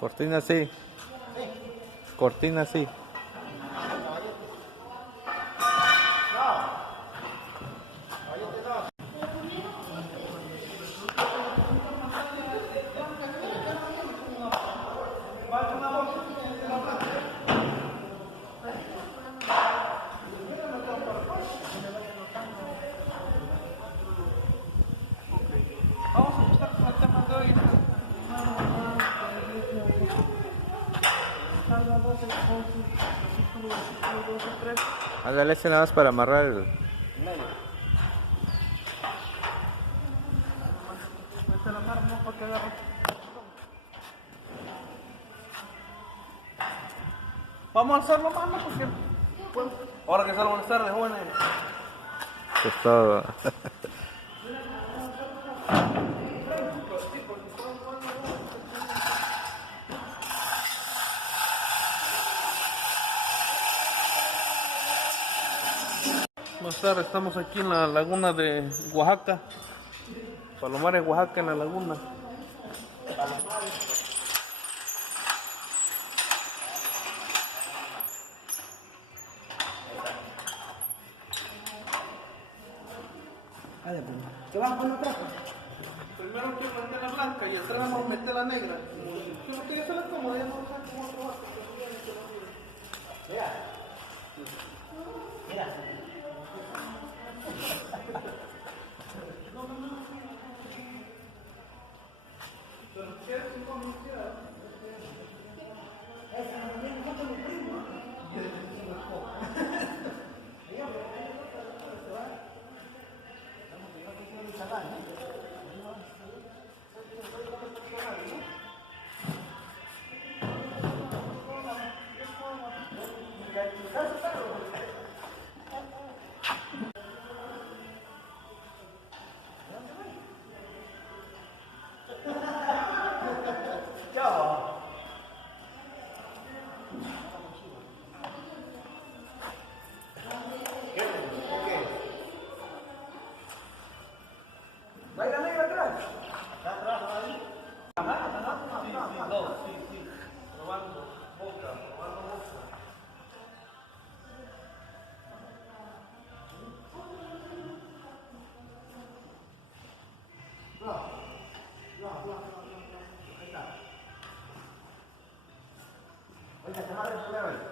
Cortina sí. Cortina sí. Vamos a empezar con el tema de hoy. Salmo 12, 12, 3. Ándale, ese nada más para amarrar el... Mete la mano para que agarre. Vamos a alzar la mano porque... Bueno, ahora que sale, buenas tardes, jóvenes. Eso es todo. Buenas tardes, estamos aquí en la laguna de Oaxaca. Palomares, Oaxaca, en la laguna. ¿Qué van con los trapos? Primero hay que prender la blanca y atrás vamos a meter la negra. Yo no quería hacer la cómoda, ya no sé cómo trabajar. Mira. ¿Hay la negra atrás? ¿Está atrás ahí? Ajá. Sí. Probando boca. Ahí está. Oiga, se va a resolver hoy.